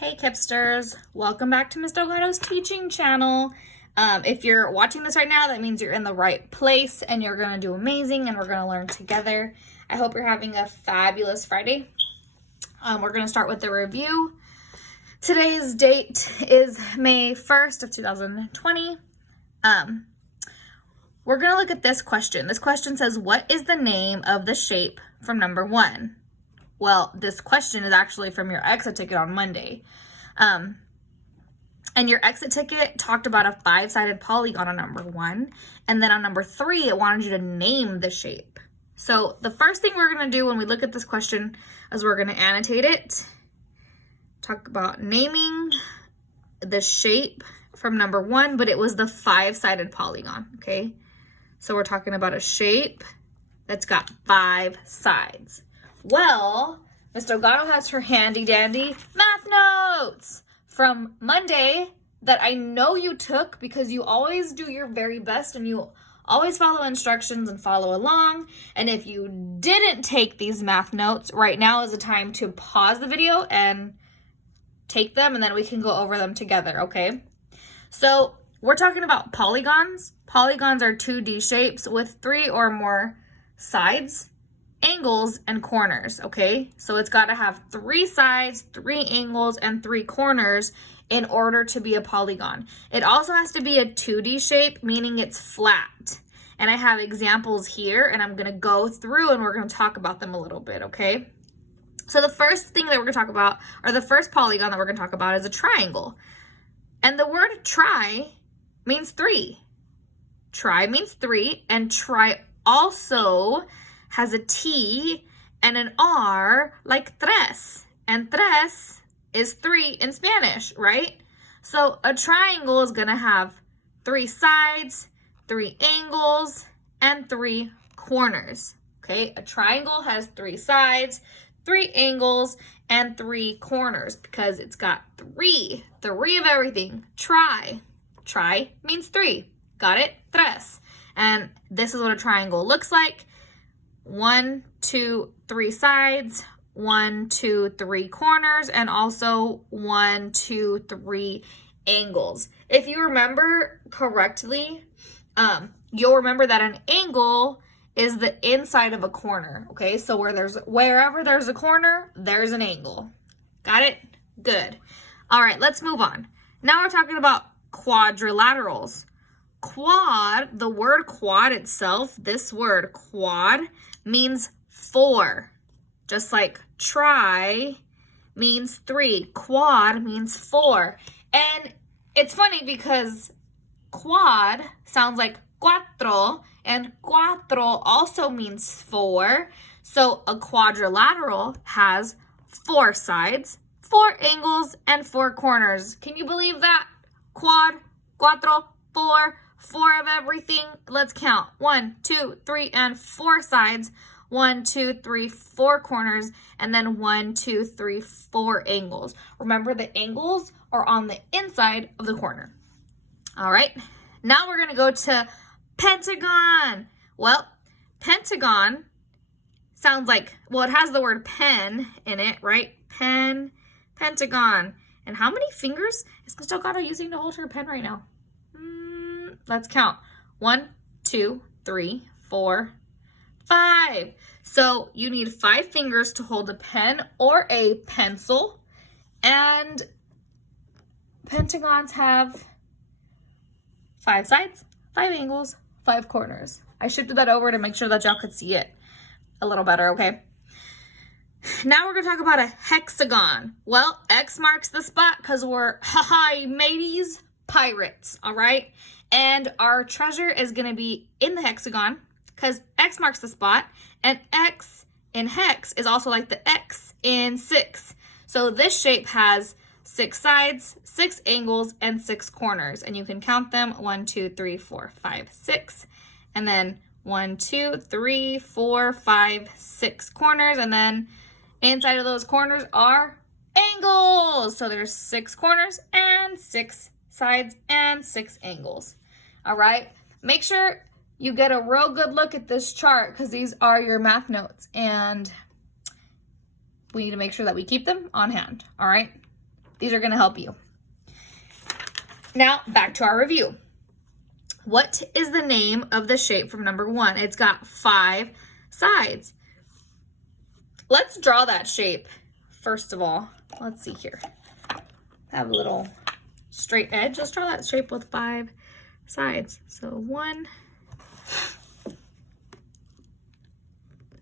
Hey Kipsters, welcome back to Miss Delgado's teaching channel. If you're watching this right now, that means you're in the right place and you're gonna do amazing and we're gonna learn together. I hope you're having a fabulous Friday. We're gonna start with the review. Today's date is May 1st of 2020. We're gonna look at this question. This question says, what is the name of the shape from number 1? Well, this question is actually from your exit ticket on Monday. And your exit ticket talked about a 5-sided polygon on number 1. And then on number 3, it wanted you to name the shape. So the first thing we're going to do when we look at this question is we're going to annotate it. Talk about naming the shape from number 1, but it was the 5-sided polygon, okay? So we're talking about a shape that's got 5 sides. Well, Miss Delgado has her handy dandy math notes from Monday that I know you took because you always do your very best and you always follow instructions and follow along. And if you didn't take these math notes, right now is the time to pause the video and take them, and then we can go over them together, okay? So we're talking about polygons. Polygons are 2D shapes with 3 or more sides, angles, and corners, okay? So it's got to have 3 sides, 3 angles, and 3 corners in order to be a polygon. It also has to be a 2D shape, meaning it's flat. And I have examples here, and I'm going to go through and we're going to talk about them a little bit, okay? So the first thing that we're going to talk about, or the first polygon that we're going to talk about, is a triangle. And the word tri means 3. Tri means 3, and tri also has a T and an R like tres. And tres is 3 in Spanish, right? So a triangle is gonna have 3 sides, 3 angles, and 3 corners, okay? A triangle has 3 sides, 3 angles, and 3 corners because it's got 3 of everything. Tri means 3. Got it? Tres. And this is what a triangle looks like. 1, 2, 3 sides, 1, 2, 3 corners, and also 1, 2, 3 angles. If you remember correctly, you'll remember that an angle is the inside of a corner, okay? So wherever there's a corner, there's an angle. Got it? Good. All right, let's move on. Now we're talking about quadrilaterals. Quad, the word quad itself, this word quad means 4. Just like tri means 3, quad means 4. And it's funny because quad sounds like cuatro, and cuatro also means 4. So a quadrilateral has 4 sides, 4 angles, and 4 corners. Can you believe that? Quad, cuatro, 4 of everything. Let's count. 1, 2, 3, and 4 sides. 1, 2, 3, 4 corners, and then 1, 2, 3, 4 angles. Remember, the angles are on the inside of the corner. All right, now we're gonna go to pentagon. Well, pentagon sounds like, well, it has the word pen in it, right? Pen, pentagon. And how many fingers is Miss Delgado using to hold her pen right now? Let's count. 1, 2, 3, 4, 5. So you need 5 fingers to hold a pen or a pencil. And pentagons have 5 sides, 5 angles, 5 corners. I shifted that over to make sure that y'all could see it a little better, okay? Now we're going to talk about a hexagon. Well, X marks the spot because we're, mateys, pirates, all right? And our treasure is going to be in the hexagon because X marks the spot, and X in hex is also like the X in 6. So this shape has 6 sides, 6 angles, and 6 corners. And you can count them: 1, 2, 3, 4, 5, 6. And then 1, 2, 3, 4, 5, 6 corners. And then inside of those corners are angles. So there's 6 corners and 6 sides and 6 angles. All right, make sure you get a real good look at this chart because these are your math notes and we need to make sure that we keep them on hand. All right, These are going to help you. Now, back to our review. What is the name of the shape from number 1? It's got 5 sides. Let's draw that shape. First of all, let's see here. Have a little straight edge. Let's draw that shape with 5 sides. So 1,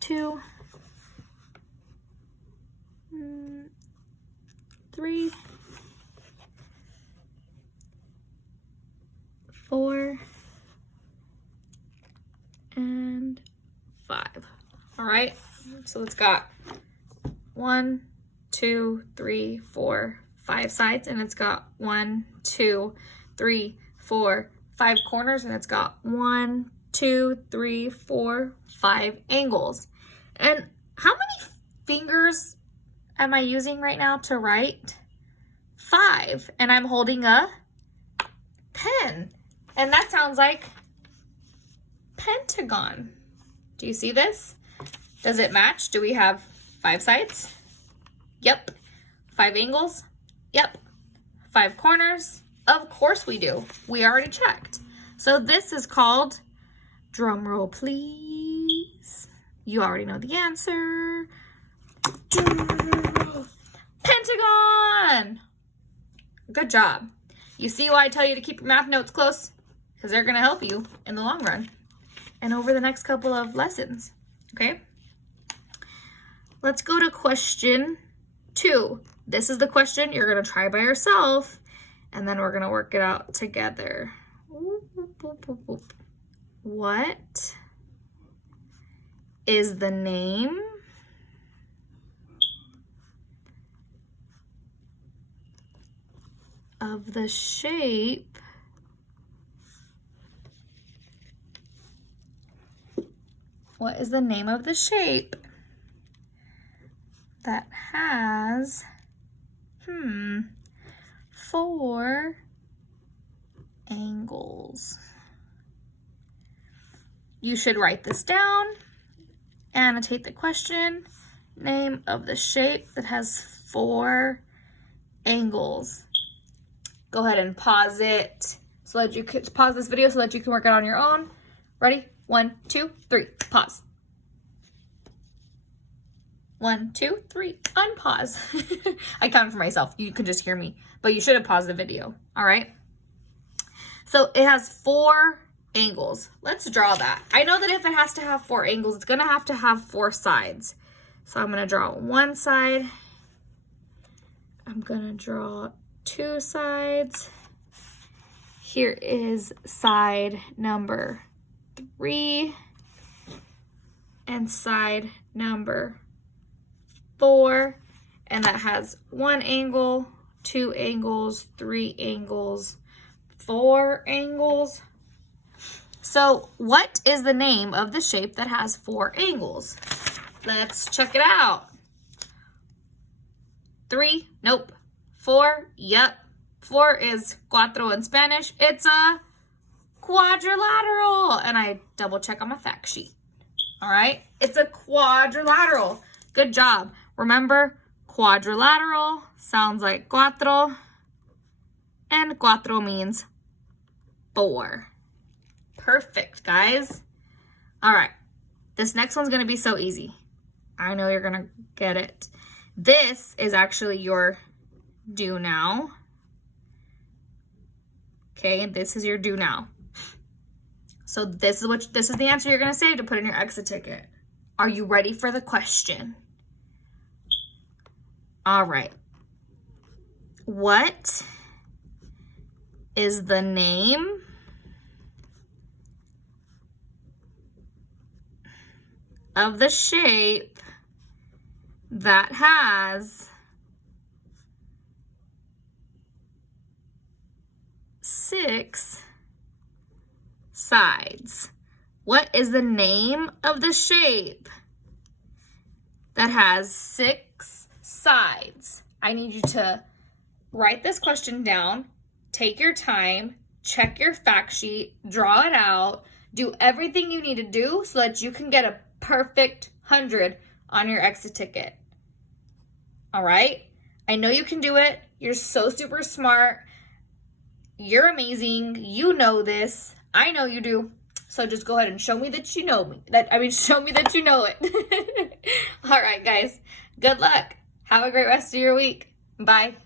2, 3, 4, and 5. All right, so it's got 1, 2, 3, 4, 5 sides, and it's got 1, 2, 3, 4, 5 corners, and it's got 1, 2, 3, 4, 5 angles. And how many fingers am I using right now to write? 5, and I'm holding a pen. And that sounds like pentagon. Do you see this? Does it match? Do we have 5 sides? Yep. 5 angles? Yep. 5 corners? Of course we do. We already checked. So this is called, drum roll please. You already know the answer. Pentagon! Good job. You see why I tell you to keep your math notes close? Because they're going to help you in the long run and over the next couple of lessons, okay? Let's go to question 2. This is the question you're going to try by yourself, and then we're going to work it out together. What is the name of the shape that has 4 angles? You should write this down, annotate the question, name of the shape that has 4 angles. Go ahead and pause it so that you can pause this video so that you can work it on your own. Ready? 1, 2, 3, pause. 1, 2, 3, unpause. I counted for myself. You could just hear me, but you should have paused the video. All right. So it has 4 angles. Let's draw that. I know that if it has to have 4 angles, it's going to have 4 sides. So I'm going to draw 1 side. I'm going to draw 2 sides. Here is side number 3 and side number 4, and that has 1 angle, 2 angles, 3 angles, 4 angles. So what is the name of the shape that has 4 angles? Let's check it out. 3, nope. 4, yep. 4 is cuatro in Spanish. It's a quadrilateral. And I double check on my fact sheet. All right, it's a quadrilateral. Good job. Remember, quadrilateral sounds like cuatro, and cuatro means 4. Perfect, guys. All right, this next one's gonna be so easy. I know you're gonna get it. This is actually your do now. Okay, this is your do now. So this is the answer you're gonna save to put in your exit ticket. Are you ready for the question? All right. What is the name of the shape that has 6 sides? What is the name of the shape that has 6 sides? I need you to write this question down, take your time, check your fact sheet, draw it out, do everything you need to do so that you can get a perfect 100 on your exit ticket. All right? I know you can do it. You're so super smart. You're amazing. You know this. I know you do. So just go ahead and show me that you know me. Show me that you know it. All right, guys. Good luck. Have a great rest of your week. Bye.